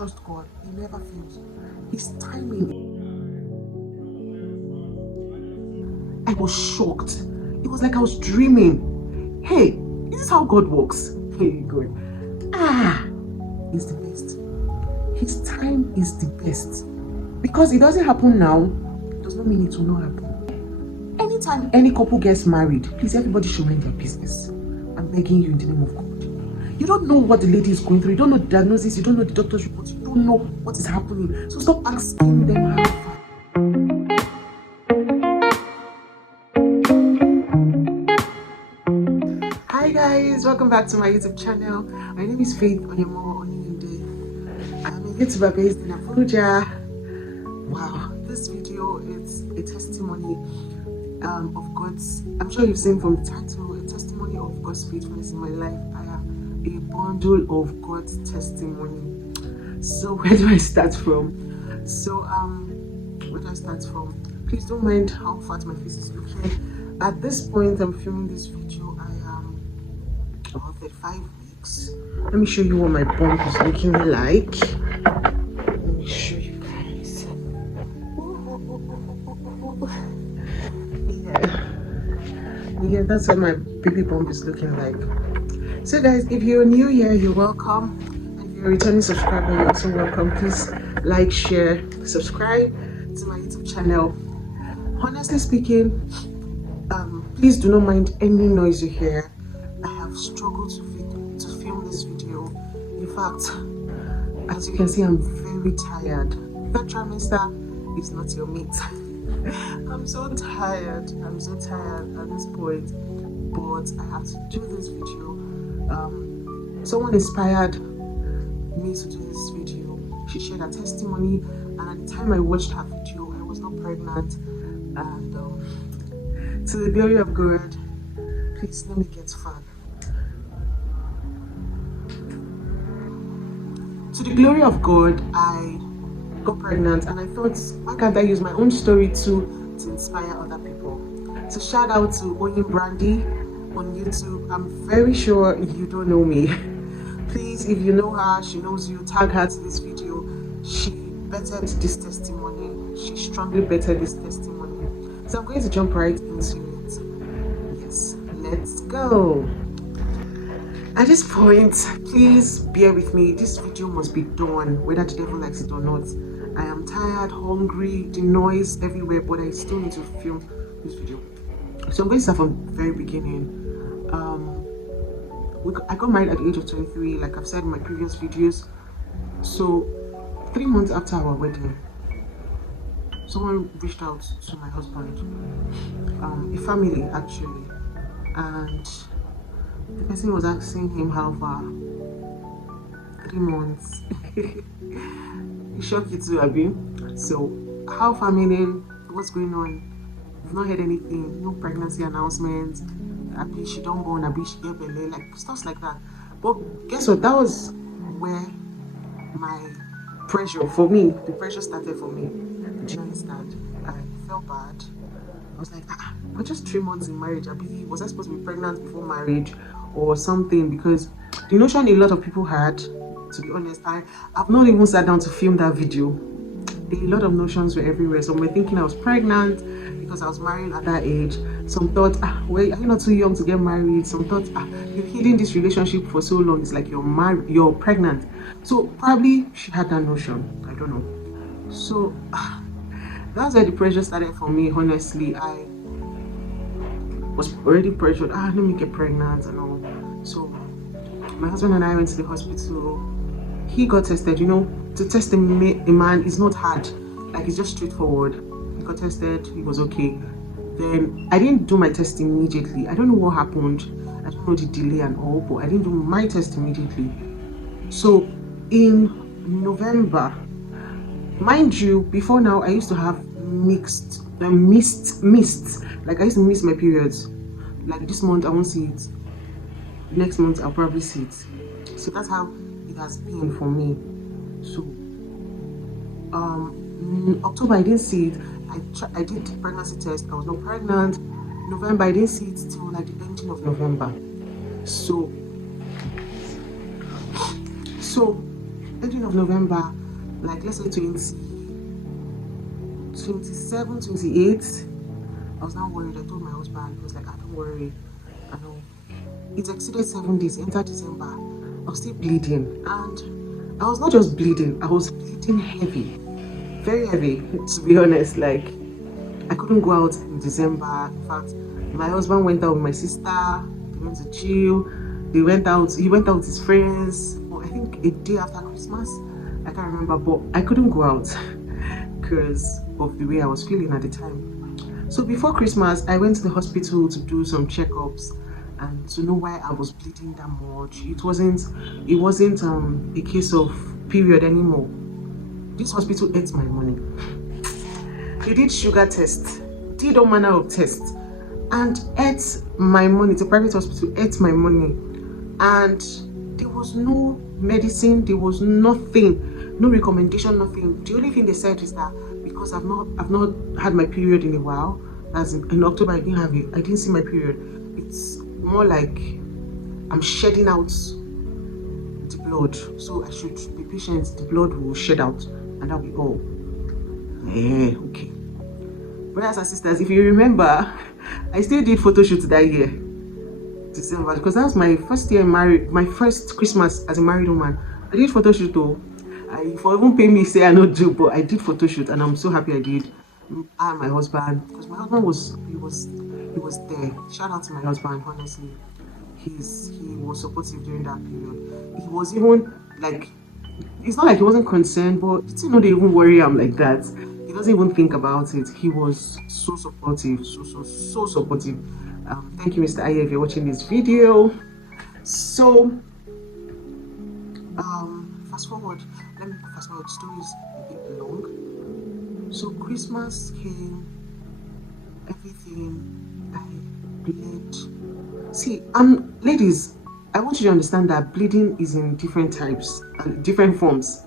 trust God. He never fails. His timing. I was shocked. It was like I was dreaming. Hey, this is how God works. Hey, God. He's the best. His time is the best. Because it doesn't happen now, does not mean it will not happen. Anytime any couple gets married, please, everybody should mind their business. I'm begging you in the name of God. You don't know what the lady is going through. You don't know the diagnosis. You don't know the doctor's reports. You don't know what is happening. So stop asking them how far. Hi guys, welcome back to my YouTube channel. My name is Faith Onyemo Oniyinde. I'm a YouTuber based in Abuja. Wow, this video is a testimony of God's. I'm sure you've seen from the title, a testimony of God's faithfulness in my life. I am a bundle of God's testimony. So where do I start from? Where do I start from? Please don't mind how fat my face is looking. At this point, I'm filming this video. I am about 35 weeks. Let me show you what my bump is looking like. Let me show you guys. Yeah, that's what my baby bump is looking like. So guys, if you're new here, you're welcome. And if you're a returning subscriber, you're also welcome. Please like, share, subscribe to my YouTube channel. Honestly speaking, please do not mind any noise you hear. I have struggled to film this video. In fact, as you can see, I'm very tired. That trimester is not your mate. I'm so tired. I'm so tired at this point, but I have to do this video. Someone inspired me to do this video. She shared her testimony, and at the time I watched her video, I was not pregnant. And to the glory of God, please let me get fun. To the glory of God, I got pregnant, and I thought, why can't I use my own story too to inspire other people? So shout out to Oyin Brandy on YouTube. I'm very sure you don't know me. Please, if you know her, she knows you, tag her to this video. She bettered this testimony. She strongly bettered this testimony. So I'm going to jump right into it. Yes, let's go. At this point, please bear with me. This video must be done, whether the devil likes it or not. I am tired, hungry, the noise everywhere, but I still need to film this video. So I'm going to start from the very beginning. I got married at the age of 23, like I've said in my previous videos. So 3 months after our wedding, someone reached out to my husband, a family actually, and the person was asking him how far. 3 months. It shocked you too, Abby. So how far meaning? What's going on? We've not heard anything. No pregnancy announcements. Abby, she don't born. Abby, she get belly, like stuff like that. But guess what? That was where my pressure for me, the pressure started for me. Do you understand? I felt bad. I was like, we're just 3 months in marriage. Abby, was I supposed to be pregnant before marriage or something? Because the notion a lot of people had, to be honest, I've not even sat down to film that video. A lot of notions were everywhere. Some were thinking I was pregnant because I was married at that age. Some thought, well, are you not too young to get married? Some thought, you've hidden this relationship for so long, it's like you're pregnant. So probably she had that notion. I don't know. So that's where the pressure started for me. Honestly, I was already pressured. Let me get pregnant and all. So my husband and I went to the hospital. He got tested. You know, to test a man is not hard. Like, it's just straightforward. He got tested. He was okay. Then I didn't do my test immediately. I don't know what happened. I don't know the delay and all, but I didn't do my test immediately. So in November, mind you, before now I used to have missed. Like, I used to miss my periods. Like, this month I won't see it. Next month I'll probably see it. So that's how it has been for me. So October I didn't see it. I did the pregnancy test. I was not pregnant. November I didn't see it till like the ending of November. So ending of November, like let's say 27, 28, I was now worried. I told my husband, he was like, don't worry. I know. It exceeded 7 days, entered December. I was still bleeding. And I was not just bleeding, I was bleeding heavy. Very heavy, to be honest. Like, I couldn't go out in December. In fact, my husband went out with my sister. They went to chill. He went out with his friends. I think a day after Christmas. I can't remember, but I couldn't go out because of the way I was feeling at the time. So before Christmas, I went to the hospital to do some checkups and to know why I was bleeding that much. It wasn't a case of period anymore. This hospital ate my money. They did sugar tests, did all manner of tests, and ate my money. The private hospital ate my money, and there was no medicine, there was nothing, no recommendation, nothing. The only thing they said is that because I've not had my period in a while, as in October I didn't see my period. It's more like I'm shedding out the blood, so I should be patient. The blood will shed out, and that'll be all. Yeah, okay. Brothers and sisters, if you remember, I still did photo shoot that year, December, because that was my first year married, my first Christmas as a married woman. I did photo shoot though. For even pay me say I not do, but I did photo shoot, and I'm so happy I did. I and my husband, because my husband was there. Shout out to my husband, honestly. He was supportive during that period. He was even like, it's not like he wasn't concerned, but they even worry him like that. He doesn't even think about it. He was so supportive, so supportive. Thank you, Mr. Aye, if you're watching this video. So fast forward. Let me fast forward. The story is a bit long. So Christmas came, everything. I bled. See, ladies, I want you to understand that bleeding is in different types and different forms.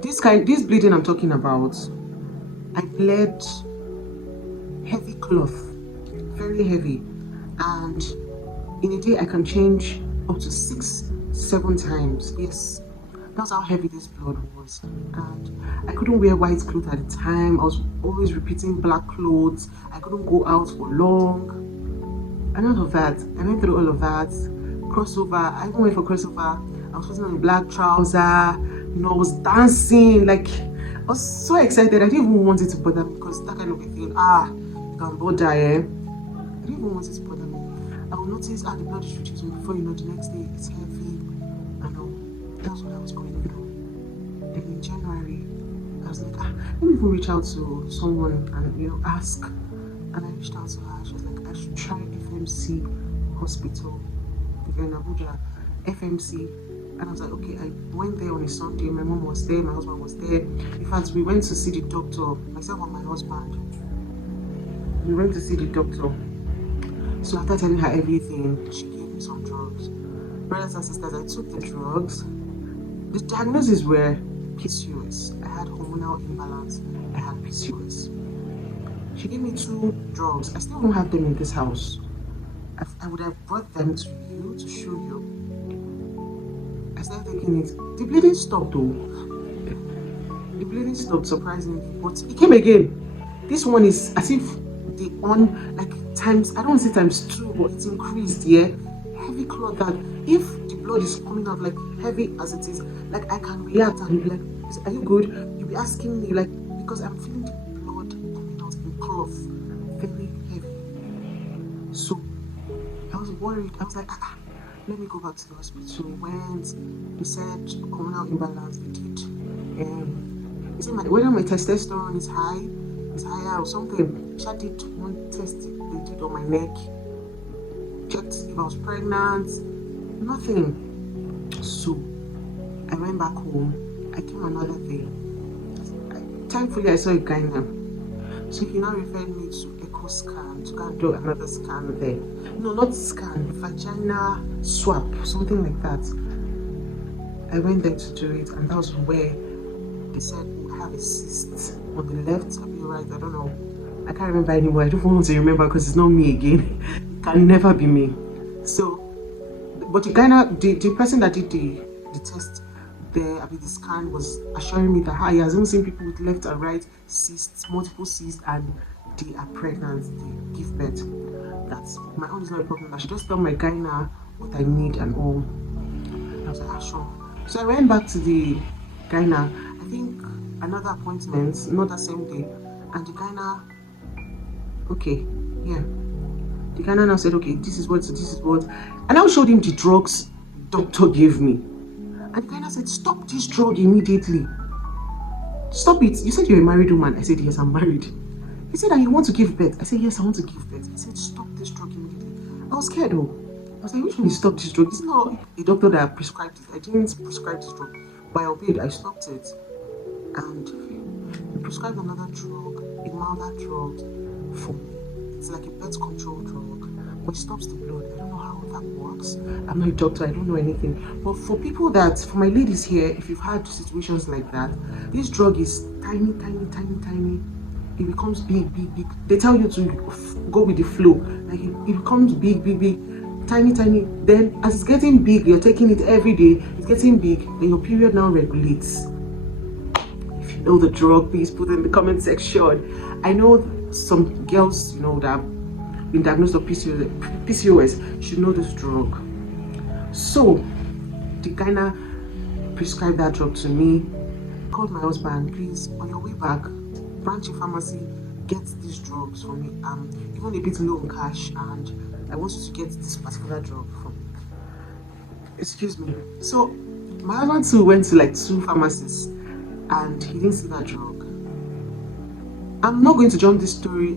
This bleeding I'm talking about, I bled heavy cloth, very heavy, and in a day I can change up to 6-7 times. Yes, that's how heavy this blood was. And I couldn't wear white clothes at the time. I was always repeating black clothes. I couldn't go out for long, and all of that. I went through all of that. Crossover, I even went for crossover. I was putting on a black trouser, I was dancing, like I was so excited. I didn't even want it to bother me, because that kind of a thing, you can bother, I didn't even want it to bother me. I would notice the blood is reducing, before you know, the next day it's heavy. I know, that's what I was going through. Then in January, I was like, let me even reach out to someone and ask. And I reached out to her. She was like, I should try FMC hospital in Abuja, FMC. And I was like, okay. I went there on a Sunday. My mom was there, my husband was there. In fact, we went to see the doctor, myself and my husband. We went to see the doctor. So after telling her everything, she gave me some drugs. Brothers and sisters, I took the drugs. The diagnoses were PCOS. I had hormonal imbalance. I had PCOS. She gave me 2 drugs. I still don't have them in this house. I would have brought them to you to show you. I started taking it. The bleeding stopped though. The bleeding stopped, surprisingly, but it came again. This one is as if times, I don't say times 2, but it's increased, yeah. Heavy clot that if the blood is coming out like heavy as it is, like I can react and be like, are you good? You'll be asking me, like, because I'm feeling the blood coming out in cloth, very heavy. So I was worried. I was like, let me go back to the hospital. Went, he said hormonal imbalance. They did. He said whether my testosterone is higher or something. She did one test they did on my neck. Checked if I was pregnant. Nothing. So I went back home. I came another day. Thankfully, I saw a guy now. So he now referred me to echo scan to go and do another scan there. No, not scan, vagina swap, something like that. I went there to do it, and that was where they said we have a cyst on the left, or the right, I don't know. I can't remember anymore. I don't want to remember because it's not me again. It can never be me. So, but the person that did the test there, the scan was assuring me that he has even seen people with left and right cysts, multiple cysts, and they are pregnant, they give birth. That's my own is not a problem. I should just tell my gyna what I need and all. I was like, sure. So I went back to the gyna, I think another appointment, not the same day, and the gyna, okay, yeah. The gyna now said, okay, this is what, and I showed him the drugs doctor gave me. And the gyna said, stop this drug immediately. Stop it. You said you're a married woman. I said, yes, I'm married. He said, and you want to give birth? I said, yes, I want to give birth. He said, stop this drug immediately. I was scared though. I was like, which one is stop this drug? It's not a doctor that prescribed it. I didn't prescribe this drug, but I obeyed. I stopped it. And he prescribed another drug, a milder drug for me. It's like a birth control drug, but it stops the blood. I don't know how that works. I'm not a doctor, I don't know anything. But for people that, for my ladies here, if you've had situations like that, this drug is tiny, tiny, tiny, tiny. It becomes big, big, big. They tell you to go with the flow. Like it becomes big, big, big, tiny, tiny. Then as it's getting big, you're taking it every day, it's getting big, then your period now regulates. If you know the drug, please put it in the comment section. I know some girls, you know, that have been diagnosed with PCOS should know this drug. So the gyna prescribed that drug to me. I called my husband, please, on your way back, branch a pharmacy, get these drugs for me. Even a bit low on cash, and I want you to get this particular drug for me. Excuse me. So my husband too went to like 2 pharmacies and he didn't see that drug. I'm not going to jump this story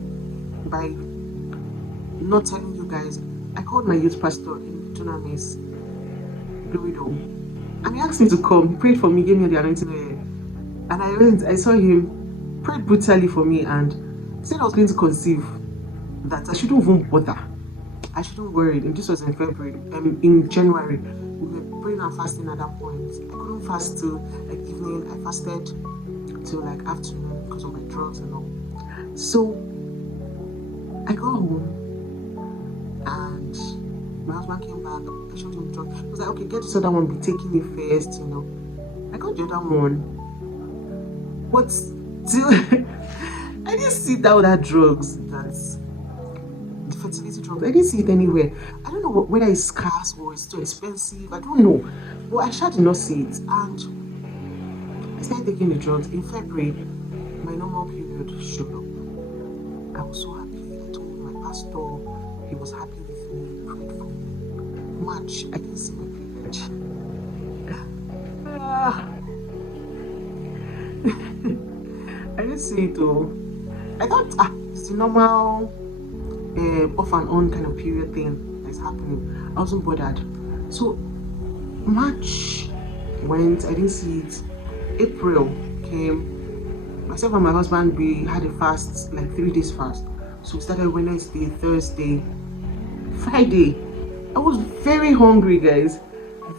by not telling you guys. I called my youth pastor in Dunamis, Glory Dome, and he asked me to come. He prayed for me, gave me the anointing oil, and I went. I saw him, prayed brutally for me, and said I was going to conceive. That I shouldn't even bother. I shouldn't worry. And this was in February. In January, we were praying and fasting at that point. I couldn't fast till like evening. I fasted till like afternoon because of my drugs and all. So I got home and my husband came back. I showed him the drug. He was like, okay, get this other one, be taking it first, you know. I got the other one, but still I didn't see that other drugs, that's the fertility drugs. I didn't see it anywhere. I don't know whether it's scarce or it's too expensive. I don't know, but I sure did not see it. And I started taking the drugs. In February, my normal period showed up. I was so happy. I told my pastor, he was happy with me, prayed for me. March, I didn't see my period. I didn't see it though. I thought it's the normal off and on kind of period thing that's happening. I wasn't bothered. So March went, I didn't see it. April came. Myself and my husband, we had a fast, like 3 days fast. So we started Wednesday, Thursday, Friday. I was very hungry, guys.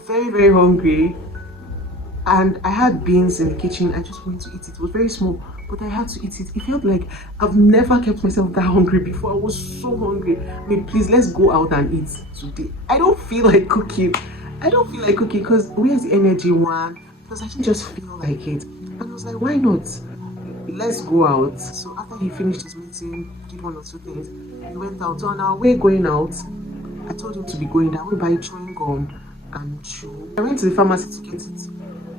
Very, very hungry. And I had beans in the kitchen. I just wanted to eat it. It was very small, but I had to eat it. It felt like I've never kept myself that hungry before. I was so hungry. I mean, please, let's go out and eat today. I don't feel like cooking. I don't feel like cooking because where's the energy, one? Because I didn't just feel like it. And I was like, why not? Let's go out. So after he finished his meeting, did 1 or 2 things, we went out. So on our way going out, I told him to be going down. We buy chewing gum and chew. I went to the pharmacy to get it,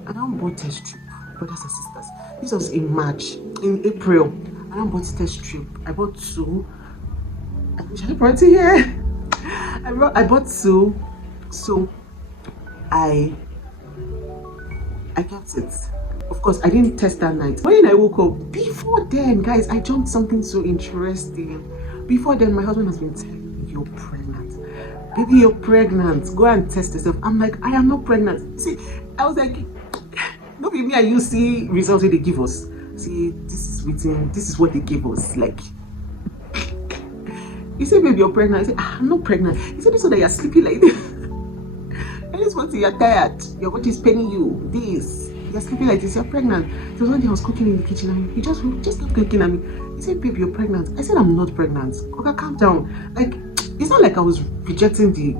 and I bought test strip, brothers and sisters. This was in March. In April, and I bought test strip. I bought 2. I wish I brought it here. I bought 2. So I kept it. Of course, I didn't test that night. When I woke up, before then, guys, I jumped something so interesting. Before then, my husband has been telling me, you're pregnant. Baby, you're pregnant. Go and test yourself. I'm like, I am not pregnant. See, I was like, no, be me and you see results they give us. See, this is written, this is what they give us. Like, he said, baby, you're pregnant. I said, I'm not pregnant. He said, so that you're sleeping like this. And this one, you're tired. Your body is paining you. This. You're sleeping like this, you're pregnant. So one day I was cooking in the kitchen and he just kept looking at me. He said, babe, you're pregnant. I said, I'm not pregnant. Okay, calm down. Like, it's not like I was rejecting the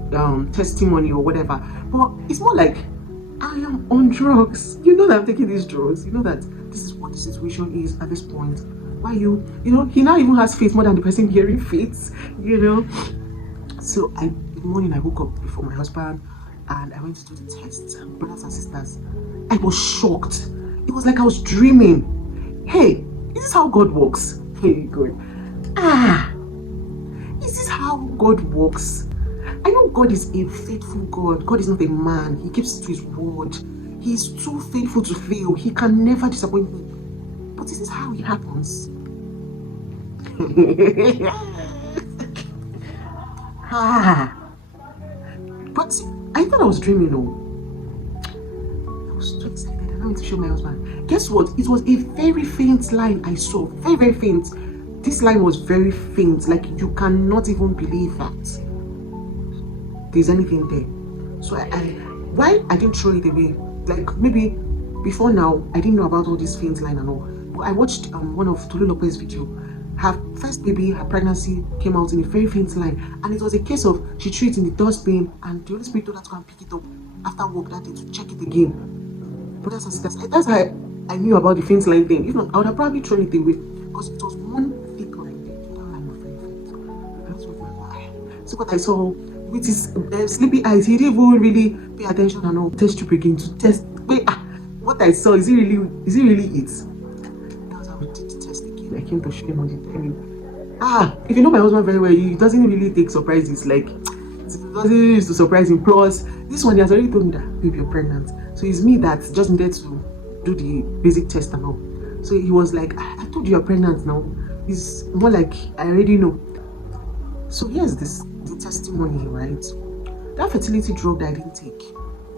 testimony or whatever, but it's more like I am on drugs. You know that I'm taking these drugs. You know that this is what the situation is at this point. Why you know, he now even has faith more than the person hearing faith, you know. So in the morning I woke up before my husband and I went to do the tests. Brothers and sisters, I was shocked. It was like I was dreaming. Hey, is this how God works? Hey, God. Is this how God works? I know God is a faithful God. God is not a man. He keeps to his word. He is too faithful to fail. He can never disappoint me. But this is how it happens. But I thought I was dreaming, though. I was so excited. I went to show my husband. Guess what? It was a very faint line I saw. Very, very faint. This line was very faint. Like, you cannot even believe that there's anything there. So why I didn't throw it away? Like, maybe before now, I didn't know about all this faint line and all. But I watched one of Tolu Lope's video. Her first baby, her pregnancy came out in a very faint line, and it was a case of she threw it in the dustbin, and the Holy Spirit told her to go and pick it up after work that day to check it again. Brothers and sisters, that's how I knew about the faint line thing. If not, I would have probably thrown it away because it was one thick line. The other line was very faint. That's what so what I saw with his sleepy eyes, he didn't even really pay attention and all. Test tube again to test. Wait, what I saw, is it really it? That was how we did the test again. I came to show him on the timing. If you know my husband very well, he doesn't really take surprises. Like, it doesn't used to surprise him. Plus, this one, he has already told me that, baby, you're pregnant. So it's me that just needed to do the basic test and all. So he was like, I told you you're pregnant now. It's more like, I already know. So here's the testimony, right? That fertility drug that I didn't take,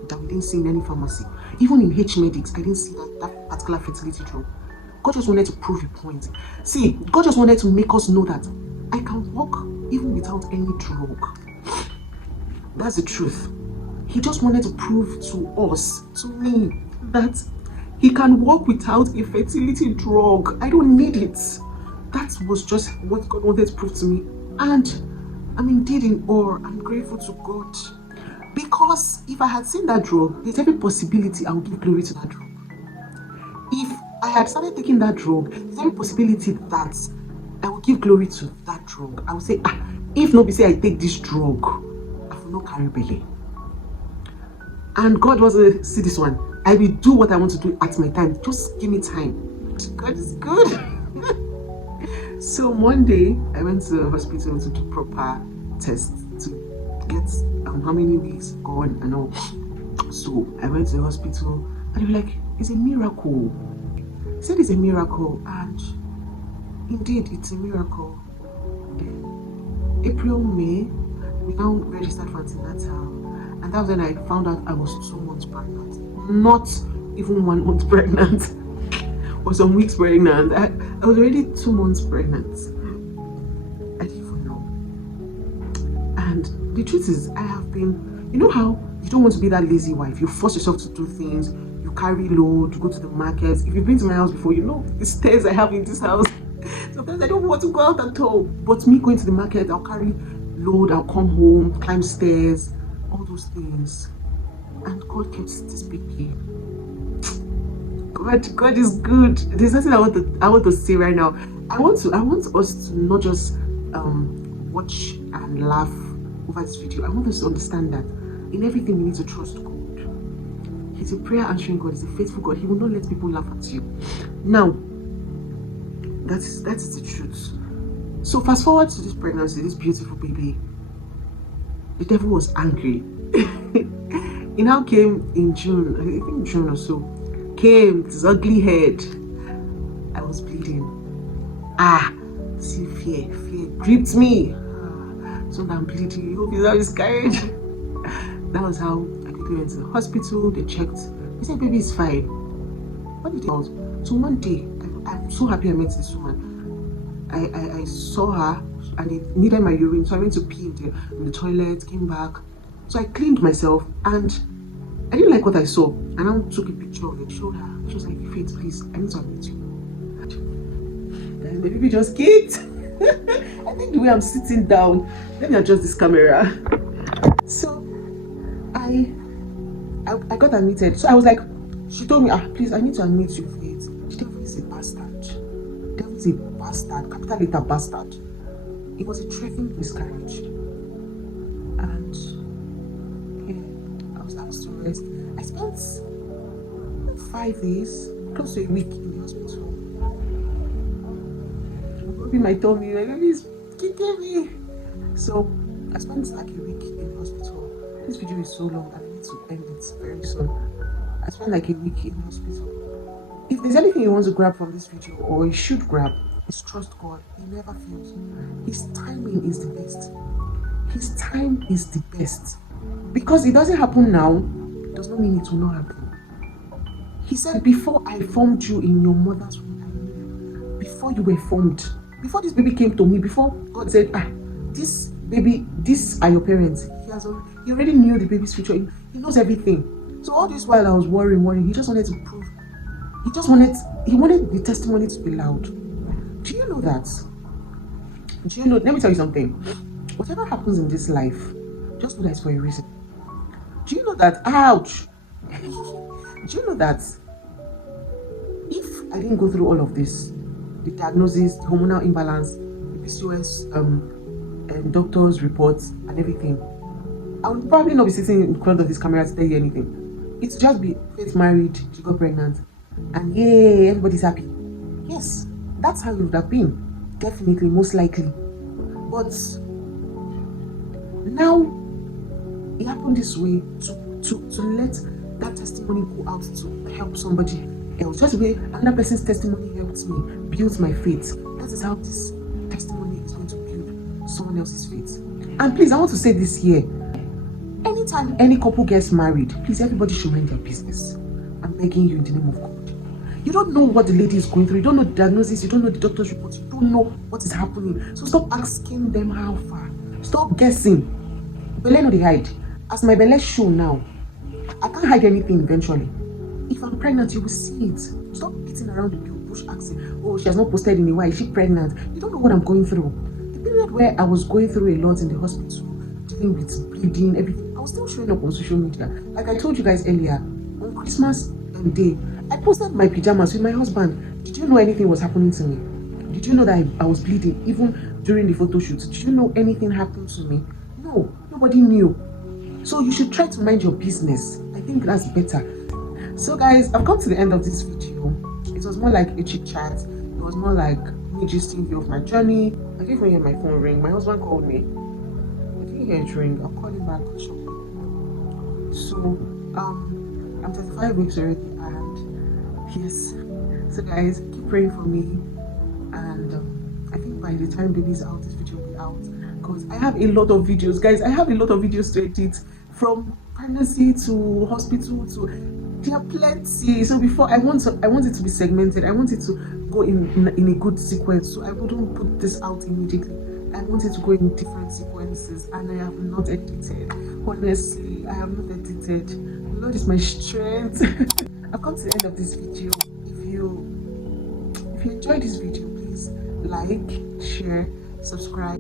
that we didn't see in any pharmacy, even in H Medics, I didn't see that particular fertility drug. God just wanted to prove a point. See, God just wanted to make us know that I can walk even without any drug. That's the truth. He just wanted to prove to us, to me, that he can walk without a fertility drug. I don't need it. That was just what God wanted to prove to me. And I'm indeed in awe. I'm grateful to God. Because if I had seen that drug, there's every possibility I would give glory to that drug. If I had started taking that drug, there's every possibility that I would give glory to that drug. I would say, if nobody say I take this drug, I will not carry belly. And God wants to see this one. I will do what I want to do at my time. Just give me time. God is good. So Monday, I went to the hospital to do proper tests to get how many weeks gone and all. So I went to the hospital and they were like, it's a miracle. They said it's a miracle, and indeed it's a miracle. April, May, we now registered for antenatal, and that was when I found out I was 2 months pregnant. Not even 1 month pregnant. Or some weeks pregnant. I was already 2 months pregnant. I didn't even know. And the truth is, I have been, you know how you don't want to be that lazy wife. You force yourself to do things. You carry load. You go to the market. If you've been to my house before, you know the stairs I have in this house. Sometimes I don't want to go out at all. But me going to the market, I'll carry load. I'll come home, climb stairs, all those things. And God kept this baby. God is good. There's nothing I want to say right now. I want us to not just watch and laugh over this video. I want us to understand that in everything we need to trust God. He's a prayer answering God. He's a faithful God. He will not let people laugh at you. Now, that is the truth. So fast forward to this pregnancy, this beautiful baby. The devil was angry. He now came in June, I think June or so. Came with his ugly head. I was bleeding. See, fear gripped me. So now I'm bleeding. Hope he's not miscarried. That was how I quickly went to the hospital. They checked. They said baby is fine. What did they do? So one day, I'm so happy I met this woman. I saw her and it needed my urine, so I went to pee in the toilet, came back. So I cleaned myself and I didn't like what I saw, and I took a picture of it, showed her. She was like, Faith, please, I need to admit you. And the baby just kicked. I think the way I'm sitting down, let me adjust this camera. So I I got admitted. So I was like, she told me, please, I need to admit you for it. The devil is a bastard. The devil is a bastard, capital letter bastard. It was a threatening miscarriage. And yeah, I was asked to rest. I spent 5 days, close to a week in the hospital. Rubbing my tummy, my baby is kicking me. So I spent like a week in the hospital. This video is so long and I need to end it very soon. I spent like a week in the hospital. If there's anything you want to grab from this video, or you should grab, is trust God. He never fails. His timing is the best. His time is the best. Because it doesn't happen now, does not mean it will not happen. He said, before I formed you in your mother's womb, I knew you. Before you were formed, before this baby came to me, before God said, this baby, these are your parents. He already knew the baby's future. He knows everything. So all this while I was worrying, he just wanted to prove. He wanted the testimony to be loud. Do you know that? Do you know? Let me tell you something. Whatever happens in this life, just know that it's for a reason. Do you know that? Ouch! Do you know that if I didn't go through all of this, the diagnosis, the hormonal imbalance, the PCOS, doctor's reports, and everything, I would probably not be sitting in front of this camera to tell you anything. It would just be Faith married, she got pregnant, and yay, everybody's happy. Yes, that's how it would have been. Definitely, most likely. But now it happened this way to let that testimony go out to help somebody else. Just the way another person's testimony helped me build my faith. That is how this testimony is going to build someone else's faith. And please, I want to say this here. Anytime any couple gets married, please, everybody should mind their business. I'm begging you in the name of God. You don't know what the lady is going through. You don't know the diagnosis. You don't know the doctor's report. You don't know what is happening. So stop asking them how far. Stop guessing. Belle no dey hide. As my belle show now, I can't hide anything eventually. If I'm pregnant, you will see it. Stop beating around the bush asking, oh, she has not posted in a while. Is she pregnant? You don't know what I'm going through. The period where I was going through a lot in the hospital, dealing with bleeding, everything, I was still showing up on social media. Like I told you guys earlier, on Christmas Day, I posted my pajamas with my husband. Did you know anything was happening to me? Did you know that I was bleeding even during the photo shoot? Did you know anything happened to me? No, nobody knew. So you should try to mind your business. I think that's better. So guys, I've come to the end of this video. It was more like a chit chat. It was more like me just you of my journey. I didn't even hear my phone ring. My husband called me. I didn't hear it ring. I'll call him back. So I'm 35 weeks already, and yes. So guys, keep praying for me. And I think by the time baby's out, this video will be out, because I have a lot of videos, guys. I have a lot of videos to edit, from pregnancy to hospital to, there are plenty. So before I want it to be segmented. I want it to go in a good sequence, so I wouldn't put this out immediately. I want it to go in different sequences, and I have not edited. Honestly, I have not edited. The Lord is my strength. I've come to the end of this video. If you enjoyed this video, please like, share, subscribe.